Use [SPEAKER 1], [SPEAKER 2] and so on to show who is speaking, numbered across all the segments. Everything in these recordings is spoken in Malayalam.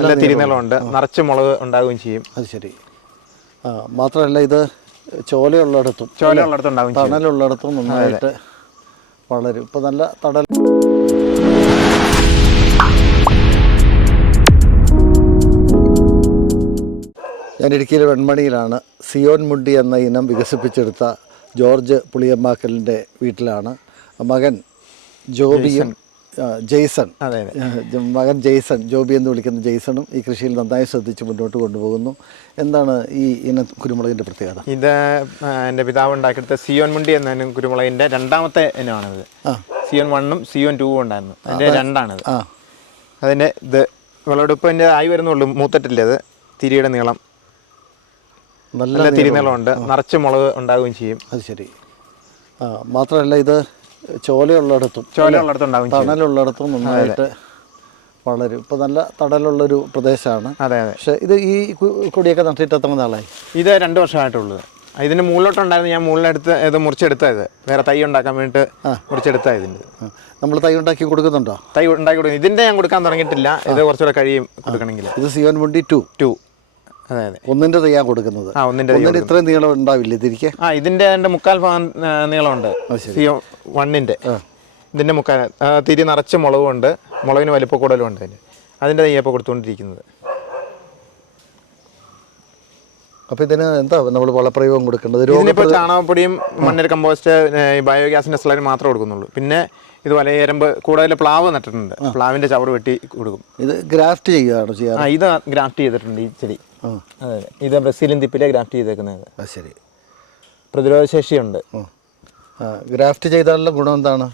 [SPEAKER 1] നല്ല തിരിനീളമുണ്ട്. നിറച്ച് മുളക് ഉണ്ടാവുകയും ചെയ്യും.
[SPEAKER 2] അത് ശരി. ആ മാത്രമല്ല ഇത് ചോലയുള്ളിടത്തും
[SPEAKER 1] ചോലയുള്ളിടത്തും ചെയ്യും.
[SPEAKER 2] തണലുള്ളിടത്തും നന്നായിട്ട് വളരും. ഇപ്പം നല്ല തടൽ ഞാൻ ഇടുക്കിയിലെ വെൺമണിയിലാണ് സിയോൻ മുണ്ടി എന്ന ഇനം വികസിപ്പിച്ചെടുത്ത ജോർജ് പുളിയമ്മാക്കലിന്റെ വീട്ടിലാണ്. മകൻ ജോബിയും ജെയ്സൺ. മകൻ ജെയ്സൺ ജോബി എന്ന് വിളിക്കുന്ന ജെയ്സണും ഈ കൃഷിയിൽ നന്നായി ശ്രദ്ധിച്ച് മുന്നോട്ട് കൊണ്ടുപോകുന്നു. എന്താണ് ഈ ഇന കുരുമുളകിന്റെ പ്രത്യേകത?
[SPEAKER 1] ഇത് എന്റെ പിതാവ് ഉണ്ടാക്കിയെടുത്ത സിയോൻ മുണ്ടി എന്ന കുരുമുളകിന്റെ രണ്ടാമത്തെ ഇനമാണിത്. സിയോൻ വണ്ണും സിയോൻ ടൂവും ഉണ്ടായിരുന്നു. അതിന്റെ രണ്ടാണിത്.
[SPEAKER 2] ആ.
[SPEAKER 1] അതിന്റെ ഇത് വിളവെടുപ്പിന്റെ ആയി വരുന്നുള്ളൂ മൂത്തിട്ടില്ല അത് തിരിയുടെ നീളം.
[SPEAKER 2] നല്ല
[SPEAKER 1] തിരി തിരിനീളമുണ്ട് നിറച്ച് മുളക് ഉണ്ടാവുകയും ചെയ്യും.
[SPEAKER 2] അത് ശരി. മാത്രമല്ല ഇത് ചോലയുള്ളിടത്തും
[SPEAKER 1] ചോലയുള്ളിടത്തും
[SPEAKER 2] തണലുള്ളിടത്തും നന്നായിട്ട് വളരും. ഇപ്പൊ നല്ല തടലുള്ളൊരു പ്രദേശമാണ്.
[SPEAKER 1] അതെ അതെ.
[SPEAKER 2] പക്ഷേ ഇത് ഈ കുടിയൊക്കെ നട്ടിട്ട് എത്ര നാളായി?
[SPEAKER 1] ഇത് രണ്ട് വർഷമായിട്ടുള്ളത്. ഇതിന് മുകളിലോട്ടുണ്ടായിരുന്നു ഞാൻ മുകളിലെടുത്ത് ഇത് മുറിച്ചെടുത്തത്. വേറെ തൈ ഉണ്ടാക്കാൻ വേണ്ടിയിട്ട് മുറിച്ചെടുത്താ ഇതിന്റെ.
[SPEAKER 2] നമ്മൾ തൈ ഉണ്ടാക്കി കൊടുക്കുന്നുണ്ടോ?
[SPEAKER 1] തൈ ഉണ്ടാക്കി കൊടുക്കും. ഇതിന്റെ ഞാൻ കൊടുക്കാൻ തുടങ്ങിയിട്ടില്ല. ഇത് കുറച്ചുകൂടെ കഴിയും കൊടുക്കണമെങ്കിൽ.
[SPEAKER 2] ഇത് സിയോൻ വണ്ടി ടു.
[SPEAKER 1] ടു. അതെ അതെ.
[SPEAKER 2] ഒന്നിന്റെ തൈയാണ് കൊടുക്കുന്നത്.
[SPEAKER 1] ആ ഒന്നിന്റെ
[SPEAKER 2] ഒന്നിന്റെ ഇത്രയും നീളം ഉണ്ടാവില്ല ഇതിരിക്കെ?
[SPEAKER 1] ആ ഇതിന്റെ എന്റെ മുക്കാൽ ഭാഗം നീളമുണ്ട്. സിയോ വണ്ണിന്റെ ഇതിന്റെ മുക്കാൽ തിരി നിറച്ച് മുളകുണ്ട്. മുളകിന് വലിപ്പ കൂടുതലും ഉണ്ട് അതിന് അതിന്റെ തയ്യപ്പോൾ കൊടുത്തുകൊണ്ടിരിക്കുന്നത്.
[SPEAKER 2] അപ്പോൾ ഇതിന് എന്താ നമ്മൾ വളപ്രയോഗം കൊടുക്കേണ്ടത്?
[SPEAKER 1] ഇതിനിപ്പോൾ ചാണകപ്പൊടിയും മണ്ണിര കമ്പോസ്റ്റ് ബയോഗ്യാസിന്റെ സ്ലൈഡ് മാത്രമേ കൊടുക്കുന്നുള്ളൂ. പിന്നെ ഇത് വലയേരമ്പ് കൂടുതൽ പ്ലാവ് നട്ടിട്ടുണ്ട്. പ്ലാവിന്റെ ചവറ് വെട്ടി കൊടുക്കും.
[SPEAKER 2] ഇത് ഗ്രാഫ്റ്റ് ചെയ്യുകയാണോ ചെയ്യാറ്?
[SPEAKER 1] ആ ഇത് ഗ്രാഫ്റ്റ് ചെയ്തിട്ടുണ്ട് ഈ ചെടി. അതെ ഇത് ബ്രസീലിൻ തിപ്പിലെ ഗ്രാഫ്റ്റ് ചെയ്തേക്കുന്നത്
[SPEAKER 2] ശരി.
[SPEAKER 1] പ്രതിരോധ ശേഷിയുണ്ട്.
[SPEAKER 2] ആ. ആ. ഗ്രാഫ്റ്റ് ചെയ്താലുള്ള ഗുണം എന്താണ്?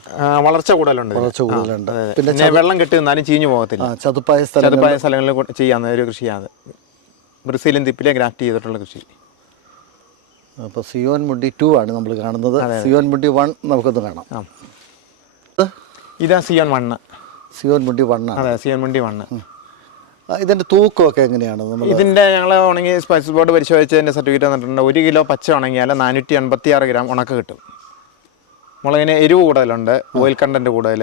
[SPEAKER 1] വളർച്ച കൂടുതലുണ്ട്
[SPEAKER 2] വളർച്ച കൂടുതലുണ്ട്.
[SPEAKER 1] പിന്നെ വെള്ളം കെട്ടി നിന്നാലും ചീഞ്ഞു പോകത്തില്ല.
[SPEAKER 2] ചതുപ്പായ
[SPEAKER 1] ചതുപ്പായ സ്ഥലങ്ങളിൽ ചെയ്യാവുന്ന ഒരു കൃഷിയാണ്. ബ്രസീലിൻ തിപ്പിലെ ഗ്രാഫ്റ്റ് ചെയ്തിട്ടുള്ള കൃഷി.
[SPEAKER 2] അപ്പോൾ സിയോൻ മുണ്ടി ടു ആണ് നമ്മൾ കാണുന്നത്. സിയോൻ മുണ്ടി വൺ നമുക്കൊന്ന് കാണാം. ഇതാ
[SPEAKER 1] സിയോൻ വണ്ണ്
[SPEAKER 2] സിയോൻ മുണ്ടി വൺ ആണ്.
[SPEAKER 1] അതെ സിയോൻ മുണ്ടി
[SPEAKER 2] വണ്ണ് ഇതിന്റെ തൂക്കമൊക്കെ എങ്ങനെയാണ്? നമ്മൾ
[SPEAKER 1] ഇതിന്റെ ഞങ്ങൾ ഉണങ്ങി സ്പൈസസ് ബോർഡ് പരിശോധിച്ചതിന്റെ സർട്ടിഫിക്കറ്റ് തന്നിട്ടുണ്ട്. ഒരു കിലോ പച്ച ഉണങ്ങിയാൽ നാനൂറ്റി എൺപത്തി ആറ് ഗ്രാം ഉണക്ക് കിട്ടും. മുളകിന് എരിവ് കൂടുതലുണ്ട് ഓയിൽ കണ്ടന്റ് കൂടുതൽ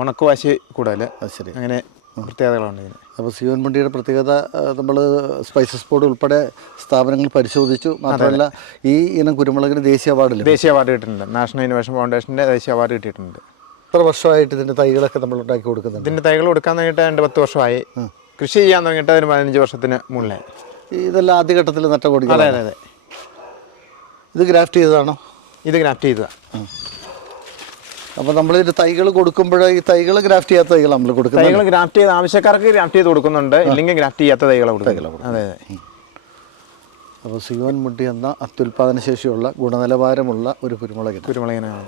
[SPEAKER 1] ഉണക്കുവാശി കൂടുതൽ
[SPEAKER 2] ശരി.
[SPEAKER 1] അങ്ങനെ പ്രത്യേകതകളുണ്ട് ഇതിന്.
[SPEAKER 2] അപ്പോൾ സിയോൻ മുണ്ടിയുടെ പ്രത്യേകത നമ്മൾ സ്പൈസസ് ബോർഡ് ഉൾപ്പെടെ സ്ഥാപനങ്ങൾ പരിശോധിച്ചു. മാത്രമല്ല ഈ ഇനം കുരുമുളകിന് ദേശീയ അവാർഡ്
[SPEAKER 1] ദേശീയ അവാർഡ് കിട്ടിയിട്ടുണ്ട് നാഷണൽ ഇന്നോവേഷൻ ഫൗണ്ടേഷന്റെ ദേശീയ അവാർഡ് കിട്ടിയിട്ടുണ്ട്.
[SPEAKER 2] എത്ര വർഷമായിട്ട് ഇതിന്റെ തൈകളൊക്കെ നമ്മൾ ഉണ്ടാക്കി കൊടുക്കുന്നുണ്ട്?
[SPEAKER 1] ഇതിന്റെ തൈകൾ കൊടുക്കാൻ തുടങ്ങിയിട്ട് രണ്ട് പത്ത് വർഷമായി. കൃഷി ചെയ്യാൻ തുടങ്ങിയിട്ട് ഒരു പതിനഞ്ച് വർഷത്തിന് മുന്നേ.
[SPEAKER 2] ഇതെല്ലാം ആദ്യഘട്ടത്തിൽ നട്ട
[SPEAKER 1] അതെ
[SPEAKER 2] കൊടികളാണ്.
[SPEAKER 1] അതെ അതെ
[SPEAKER 2] ഇത് ഗ്രാഫ്റ്റ് ചെയ്തതാണോ?
[SPEAKER 1] ഇത് ഗ്രാഫ്റ്റ് ചെയ്തതാണ്
[SPEAKER 2] അപ്പോൾ നമ്മൾ തൈകൾ കൊടുക്കുമ്പോൾ ഈ തൈകൾ ഗ്രാഫ്റ്റ് ചെയ്യാത്ത തൈകൾ നമ്മൾ കൊടുക്കുന്നത്?
[SPEAKER 1] തൈകൾ ഗ്രാഫ്റ്റ് ചെയ്ത് ആവശ്യക്കാർക്ക് ഗ്രാഫ്റ്റ് ചെയ്ത് കൊടുക്കുന്നുണ്ട്. ഇല്ലെങ്കിൽ ഗ്രാഫ്റ്റ് ചെയ്യാത്ത തൈകൾ കൊടുക്കും. അതെ അതെ.
[SPEAKER 2] അപ്പോൾ സിയോൻ മുട്ടി എന്ന അത്യുൽപാദന ശേഷിയുള്ള ഗുണനിലവാരമുള്ള ഒരു കുരുമുളകിന്
[SPEAKER 1] കുരുമുളകിനാണ്.